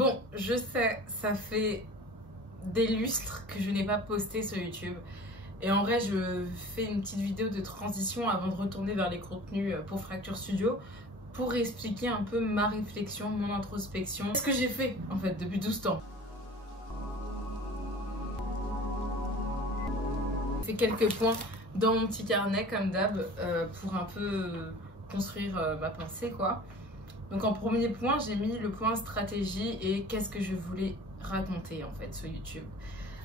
Bon, je sais, ça fait des lustres que je n'ai pas posté sur YouTube. Et en vrai, je fais une petite vidéo de transition avant de retourner vers les contenus pour Fracture Studio pour expliquer un peu ma réflexion, mon introspection, ce que j'ai fait en fait depuis 12 ans. J'ai fait quelques points dans mon petit carnet comme d'hab pour un peu construire ma pensée quoi. Donc en premier point, j'ai mis le point stratégie et qu'est-ce que je voulais raconter en fait sur YouTube.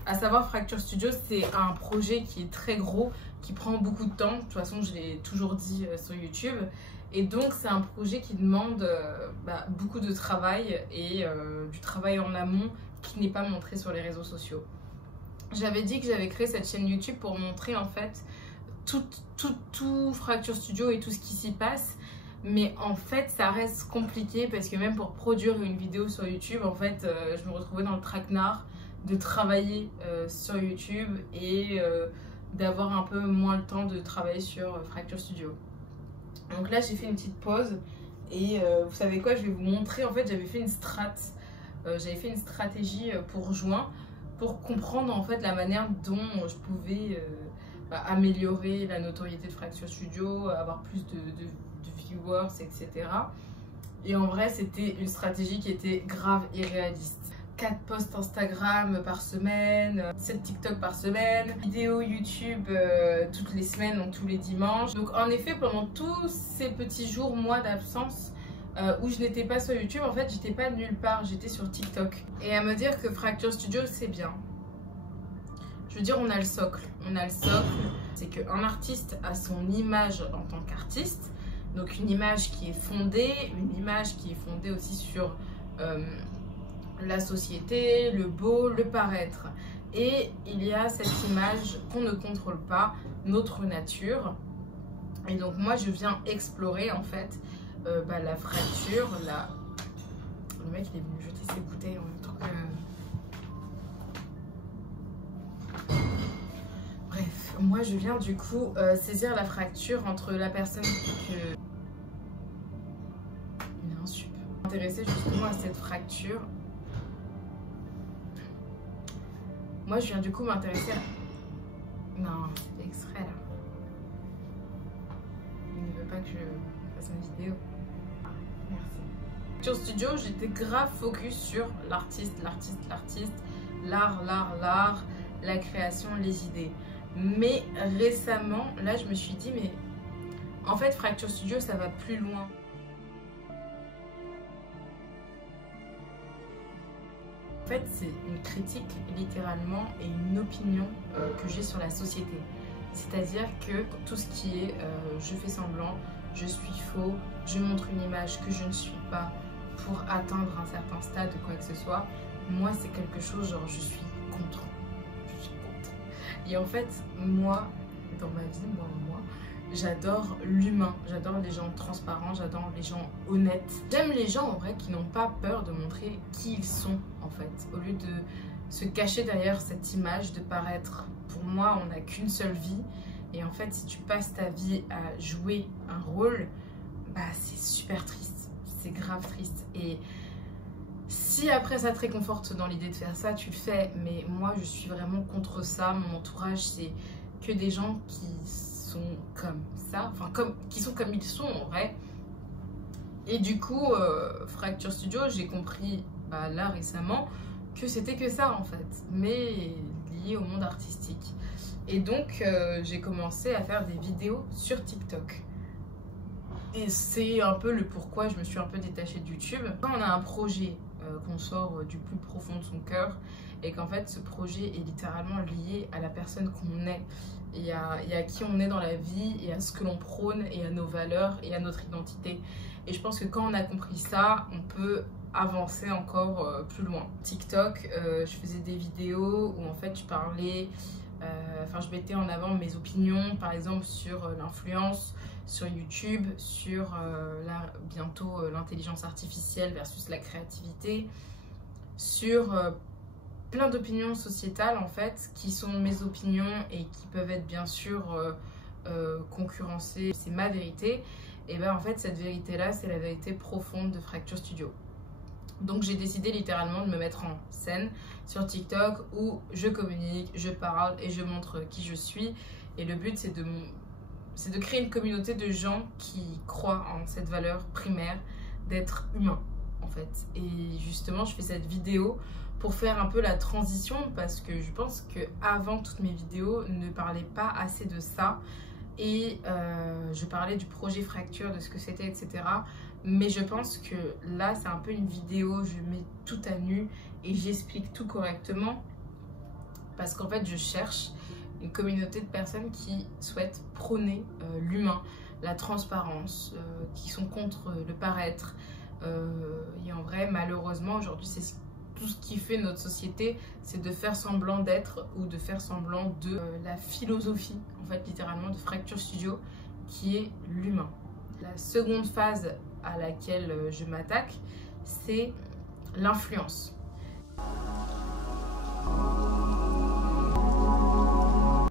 À savoir, Fracture Studio, c'est un projet qui est très gros, qui prend beaucoup de temps. De toute façon, je l'ai toujours dit sur YouTube. Et donc, c'est un projet qui demande beaucoup de travail et du travail en amont qui n'est pas montré sur les réseaux sociaux. J'avais dit que j'avais créé cette chaîne YouTube pour montrer en fait tout Fracture Studio et tout ce qui s'y passe. Mais en fait, ça reste compliqué parce que même pour produire une vidéo sur YouTube, en fait, je me retrouvais dans le traquenard de travailler sur YouTube et d'avoir un peu moins le temps de travailler sur Fracture Studio. Donc là, j'ai fait une petite pause et vous savez quoi, je vais vous montrer. En fait, j'avais fait une stratégie pour juin pour comprendre en fait la manière dont je pouvais améliorer la notoriété de Fracture Studio, avoir plus de viewers, etc. Et en vrai, c'était une stratégie qui était grave irréaliste. 4 posts Instagram par semaine, 7 TikTok par semaine, vidéos YouTube toutes les semaines, donc tous les dimanches. Donc en effet, pendant tous ces petits jours, mois d'absence où je n'étais pas sur YouTube, en fait, j'étais pas nulle part, j'étais sur TikTok. Et à me dire que Fracture Studio, c'est bien. Je veux dire, on a le socle. On a le socle, c'est qu'un artiste a son image en tant qu'artiste. Donc une image qui est fondée, aussi sur la société, le beau, le paraître. Et il y a cette image qu'on ne contrôle pas, notre nature. Et donc moi je viens explorer en fait la fracture, Le mec il est venu jeter ses bouteilles en même temps que... Bref, moi je viens du coup saisir la fracture entre la personne que... Il est un sup. Intéressé justement à cette fracture. Moi, je viens du coup m'intéresser à... Non, c'est extrait là. Il ne veut pas que je fasse une vidéo. Merci. Sur Studio, j'étais grave focus sur l'artiste, l'art, la création, les idées. Mais récemment, là, je me suis dit, mais en fait, Fracture Studio, ça va plus loin. En fait, c'est une critique littéralement et une opinion que j'ai sur la société. C'est-à-dire que tout ce qui est je fais semblant, je suis faux, je montre une image que je ne suis pas pour atteindre un certain stade ou quoi que ce soit, moi c'est quelque chose genre je suis contre. Et en fait, moi, dans ma vie, j'adore l'humain, j'adore les gens transparents, j'adore les gens honnêtes. J'aime les gens en vrai qui n'ont pas peur de montrer qui ils sont en fait. Au lieu de se cacher derrière cette image, de paraître. Pour moi, on n'a qu'une seule vie. Et en fait, si tu passes ta vie à jouer un rôle, c'est super triste. C'est grave triste. Et si après ça te réconforte dans l'idée de faire ça, tu le fais. Mais moi, je suis vraiment contre ça. Mon entourage, c'est que des gens qui sont comme ça, qui sont comme ils sont en vrai. Et du coup, Fracture Studio, j'ai compris là récemment que c'était que ça en fait, mais lié au monde artistique. Et donc, j'ai commencé à faire des vidéos sur TikTok. Et c'est un peu le pourquoi je me suis un peu détachée de YouTube. Quand on a un projet qu'on sort du plus profond de son cœur et qu'en fait ce projet est littéralement lié à la personne qu'on est et à qui on est dans la vie et à ce que l'on prône et à nos valeurs et à notre identité. Et je pense que quand on a compris ça, on peut avancer encore plus loin. TikTok, je faisais des vidéos où en fait je parlais, je mettais en avant mes opinions par exemple sur l'influence, sur YouTube, sur bientôt l'intelligence artificielle versus la créativité, sur plein d'opinions sociétales en fait qui sont mes opinions et qui peuvent être bien sûr concurrencées. C'est ma vérité et en fait cette vérité là c'est la vérité profonde de Fracture Studio. Donc j'ai décidé littéralement de me mettre en scène sur TikTok où je communique, je parle et je montre qui je suis. Et le but c'est de créer une communauté de gens qui croient en cette valeur primaire d'être humain en fait. Et justement je fais cette vidéo pour faire un peu la transition parce que je pense que avant toutes mes vidéos ne parlaient pas assez de ça. Et je parlais du projet Fracture, de ce que c'était, etc. Mais je pense que là, c'est un peu une vidéo, je mets tout à nu et j'explique tout correctement. Parce qu'en fait, je cherche une communauté de personnes qui souhaitent prôner l'humain, la transparence, qui sont contre le paraître. Et en vrai, malheureusement, aujourd'hui, c'est tout ce qui fait notre société, c'est de faire semblant d'être ou de faire semblant de la philosophie, en fait, littéralement, de Fracture Studio, qui est l'humain. La seconde phase à laquelle je m'attaque, c'est l'influence.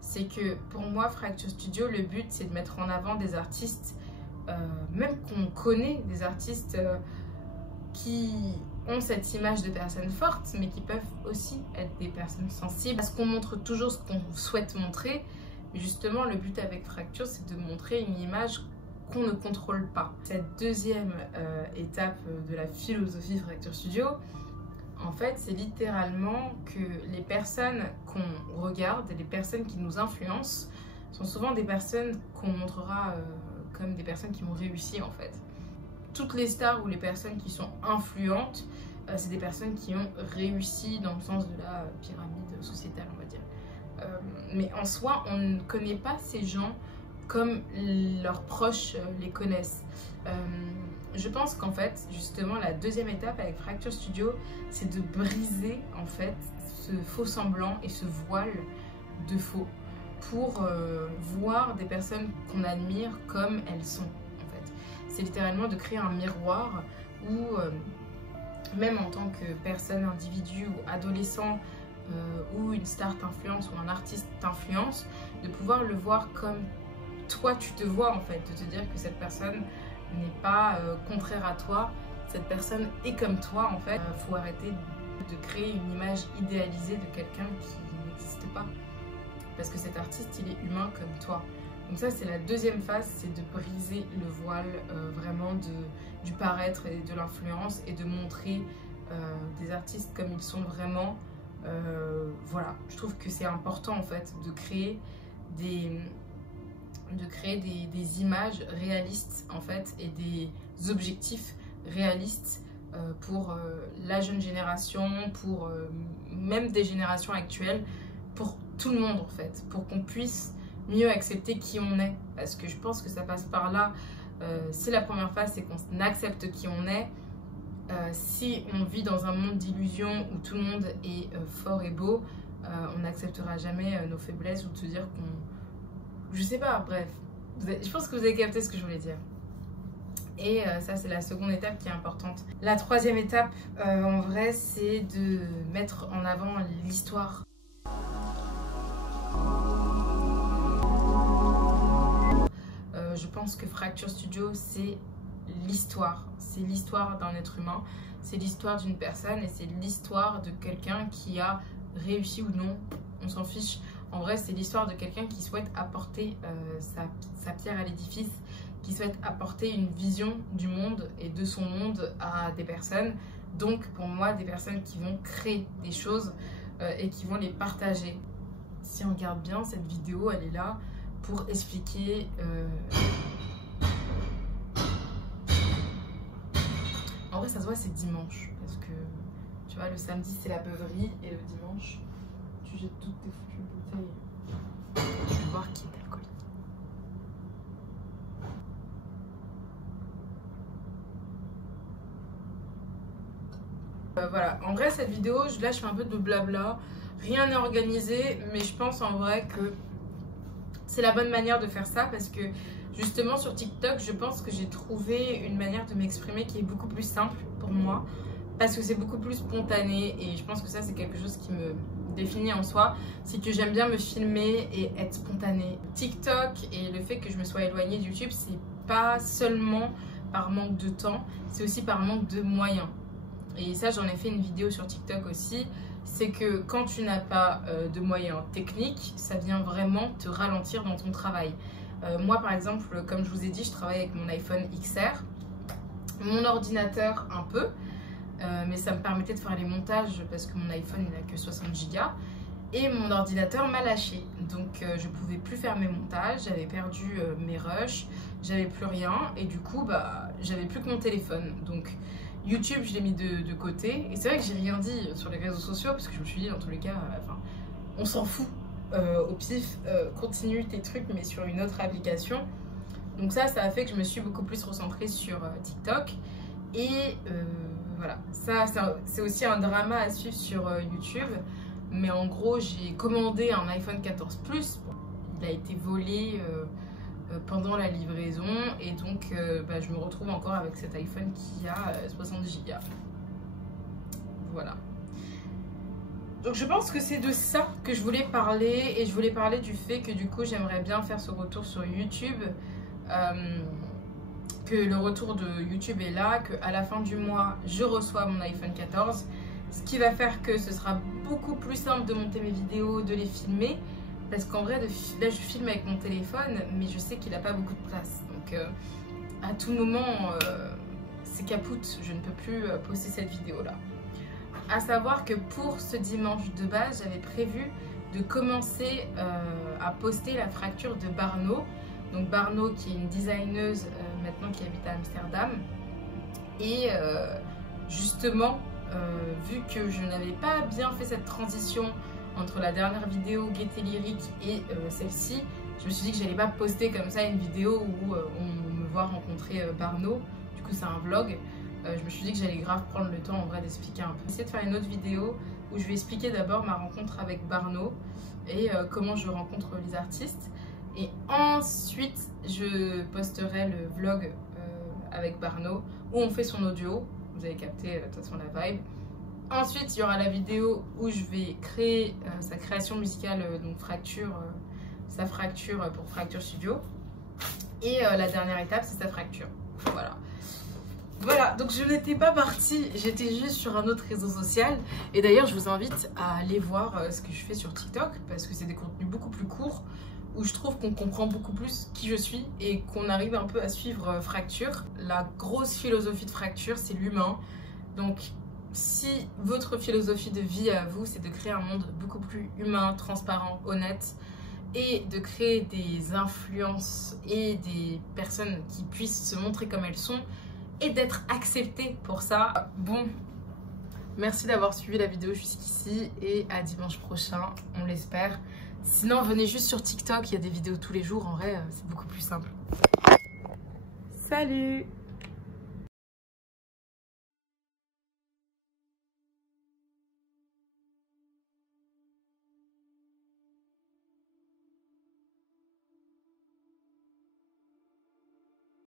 C'est que pour moi, Fracture Studio, le but, c'est de mettre en avant des artistes, même qu'on connaît, des artistes qui ont cette image de personnes fortes, mais qui peuvent aussi être des personnes sensibles. Parce qu'on montre toujours ce qu'on souhaite montrer. Justement, le but avec Fracture, c'est de montrer une image qu'on ne contrôle pas. Cette deuxième étape de la philosophie Fracture Studio, en fait, c'est littéralement que les personnes qu'on regarde, les personnes qui nous influencent, sont souvent des personnes qu'on montrera comme des personnes qui ont réussi en fait. Toutes les stars ou les personnes qui sont influentes, c'est des personnes qui ont réussi dans le sens de la pyramide sociétale, on va dire. Mais en soi, on ne connaît pas ces gens comme leurs proches les connaissent. Je pense qu'en fait, justement, la deuxième étape avec Fracture Studio, c'est de briser en fait ce faux semblant et ce voile de faux pour voir des personnes qu'on admire comme elles sont. C'est littéralement de créer un miroir où, même en tant que personne, individu ou adolescent, ou une star t'influence ou un artiste t'influence, de pouvoir le voir comme toi tu te vois en fait, de te dire que cette personne n'est pas contraire à toi, cette personne est comme toi en fait. Faut arrêter de créer une image idéalisée de quelqu'un qui n'existe pas, parce que cet artiste il est humain comme toi. Donc ça c'est la deuxième phase, c'est de briser le voile vraiment du paraître et de l'influence et de montrer des artistes comme ils sont vraiment. Voilà, je trouve que c'est important en fait de créer des images réalistes en fait et des objectifs réalistes pour la jeune génération, pour même des générations actuelles, pour tout le monde en fait, pour qu'on puisse mieux accepter qui on est, parce que je pense que ça passe par là. Si la première phase c'est qu'on accepte qui on est, si on vit dans un monde d'illusions où tout le monde est fort et beau, on n'acceptera jamais nos faiblesses ou de se dire qu'on... Je sais pas, bref. Je pense que vous avez capté ce que je voulais dire. Et ça c'est la seconde étape qui est importante. La troisième étape en vrai c'est de mettre en avant l'histoire. Je pense que Fracture Studio c'est l'histoire d'un être humain, c'est l'histoire d'une personne et c'est l'histoire de quelqu'un qui a réussi ou non, on s'en fiche. En vrai c'est l'histoire de quelqu'un qui souhaite apporter sa pierre à l'édifice, qui souhaite apporter une vision du monde et de son monde à des personnes. Donc pour moi des personnes qui vont créer des choses et qui vont les partager. Si on regarde bien cette vidéo, elle est là pour expliquer en vrai ça se voit c'est dimanche parce que tu vois le samedi c'est la beuverie et le dimanche tu jettes toutes tes foutues bouteilles. Je vais voir qui est alcoolique. Voilà, en vrai cette vidéo là je fais un peu de blabla, rien n'est organisé, mais je pense en vrai que c'est la bonne manière de faire ça parce que justement sur TikTok je pense que j'ai trouvé une manière de m'exprimer qui est beaucoup plus simple pour moi parce que c'est beaucoup plus spontané et je pense que ça c'est quelque chose qui me définit en soi, c'est que j'aime bien me filmer et être spontanée. TikTok et le fait que je me sois éloignée de YouTube, c'est pas seulement par manque de temps, c'est aussi par manque de moyens. et ça j'en ai fait une vidéo sur TikTok aussi, c'est que quand tu n'as pas de moyens techniques, ça vient vraiment te ralentir dans ton travail. Moi par exemple, comme je vous ai dit, je travaille avec mon iPhone XR, mon ordinateur un peu, mais ça me permettait de faire les montages parce que mon iPhone il n'a que 60 Go. Et mon ordinateur m'a lâché, donc je pouvais plus faire mes montages, j'avais perdu mes rushs, j'avais plus rien et du coup bah j'avais plus que mon téléphone. Donc YouTube je l'ai mis de côté et c'est vrai que j'ai rien dit sur les réseaux sociaux parce que je me suis dit dans tous les cas, on s'en fout au pif, continue tes trucs mais sur une autre application. Donc ça a fait que je me suis beaucoup plus recentrée sur TikTok et voilà, ça c'est aussi un drama à suivre sur YouTube. Mais en gros, j'ai commandé un iPhone 14 Plus. Il a été volé pendant la livraison. Et donc, je me retrouve encore avec cet iPhone qui a 60 Go. Voilà. Donc, je pense que c'est de ça que je voulais parler. Et je voulais parler du fait que du coup, j'aimerais bien faire ce retour sur YouTube. Que le retour de YouTube est là. Qu'à la fin du mois, je reçois mon iPhone 14. Ce qui va faire que ce sera beaucoup plus simple de monter mes vidéos, de les filmer. Parce qu'en vrai, là je filme avec mon téléphone, mais je sais qu'il n'a pas beaucoup de place. Donc à tout moment, c'est capoute, je ne peux plus poster cette vidéo-là. À savoir que pour ce dimanche de base, j'avais prévu de commencer à poster la fracture de Barno. Donc Barno qui est une designeuse maintenant qui habite à Amsterdam. Et justement, vu que je n'avais pas bien fait cette transition entre la dernière vidéo Gaieté Lyrique et celle-ci, je me suis dit que j'allais pas poster comme ça une vidéo où on me voit rencontrer Barno. Du coup c'est un vlog. Je me suis dit que j'allais grave prendre le temps en vrai d'expliquer un peu. Je vais essayer de faire une autre vidéo où je vais expliquer d'abord ma rencontre avec Barno et comment je rencontre les artistes. Et ensuite je posterai le vlog avec Barno où on fait son audio. Vous avez capté de toute façon la vibe. Ensuite, il y aura la vidéo où je vais créer sa création musicale, donc Fracture, sa fracture pour Fracture Studio. Et la dernière étape, c'est sa fracture. Voilà. Voilà, donc je n'étais pas partie, j'étais juste sur un autre réseau social. Et d'ailleurs, je vous invite à aller voir ce que je fais sur TikTok parce que c'est des contenus beaucoup plus courts où je trouve qu'on comprend beaucoup plus qui je suis et qu'on arrive un peu à suivre Fracture. La grosse philosophie de Fracture, c'est l'humain. Donc, si votre philosophie de vie à vous, c'est de créer un monde beaucoup plus humain, transparent, honnête et de créer des influences et des personnes qui puissent se montrer comme elles sont et d'être acceptées pour ça. Bon, merci d'avoir suivi la vidéo jusqu'ici et à dimanche prochain, on l'espère. Sinon, venez juste sur TikTok, il y a des vidéos tous les jours. En vrai, c'est beaucoup plus simple. Salut!